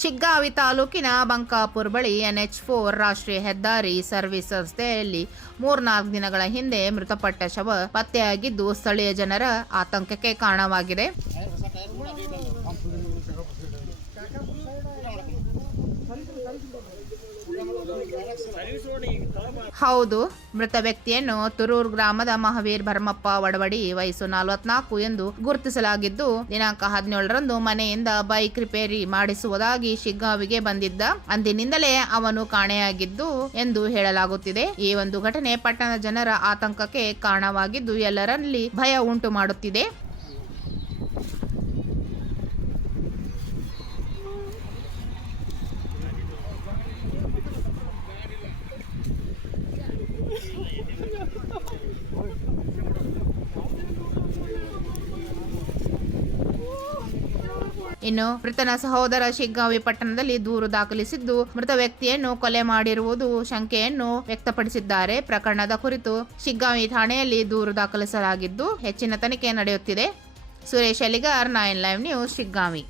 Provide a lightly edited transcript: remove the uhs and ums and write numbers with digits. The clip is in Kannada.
ಶಿಗ್ಗಾವಿ ತಾಲೂಕಿನ ಬಂಕಾಪುರ ಬಳಿ NH4 ರಾಷ್ಟ್ರೀಯ ಹೆದ್ದಾರಿ ಸರ್ವಿಸ್ ರಸ್ತೆಯಲ್ಲಿ 3-4 ದಿನಗಳ ಹಿಂದೆ ಮೃತಪಟ್ಟ ಶವ ಪತ್ತೆಯಾಗಿದ್ದು ಸ್ಥಳೀಯ ಜನರ ಆತಂಕಕ್ಕೆ ಕಾರಣವಾಗಿದೆ. ಹೌದು, ಮೃತ ವ್ಯಕ್ತಿಯನ್ನು ತುರೂರು ಗ್ರಾಮದ ಮಹಾವೀರ್ ಭರಮಪ್ಪ ವಡವಡಿ ವಯಸ್ಸು 44 ಎಂದು ಗುರುತಿಸಲಾಗಿದ್ದು, ದಿನಾಂಕ 17ರಂದು ಮನೆಯಿಂದ ಬೈಕ್ ರಿಪೇರಿ ಮಾಡಿಸುವುದಾಗಿ ಶಿಗ್ಗಾವಿಗೆ ಬಂದಿದ್ದ. ಅಂದಿನಿಂದಲೇ ಅವನು ಕಾಣೆಯಾಗಿದ್ದು ಎಂದು ಹೇಳಲಾಗುತ್ತಿದೆ. ಈ ಒಂದು ಘಟನೆ ಪಟ್ಟಣದ ಜನರ ಆತಂಕಕ್ಕೆ ಕಾರಣವಾಗಿದ್ದು ಎಲ್ಲರಲ್ಲಿ ಭಯ ಉಂಟು ಮಾಡುತ್ತಿದೆ. ಇನ್ನು ಮೃತನ ಸಹೋದರ ಶಿಗ್ಗಾವಿ ಪಟ್ಟಣದಲ್ಲಿ ದೂರು ದಾಖಲಿಸಿದ್ದು, ಮೃತ ವ್ಯಕ್ತಿಯನ್ನು ಕೊಲೆ ಮಾಡಿರುವುದು ಶಂಕೆಯನ್ನು ವ್ಯಕ್ತಪಡಿಸಿದ್ದಾರೆ. ಪ್ರಕರಣದ ಕುರಿತು ಶಿಗ್ಗಾವಿ ಠಾಣೆಯಲ್ಲಿ ದೂರು ದಾಖಲಿಸಲಾಗಿದ್ದು ಹೆಚ್ಚಿನ ತನಿಖೆ ನಡೆಯುತ್ತಿದೆ. Suresh Aligar, 9 live news, Shiggavi.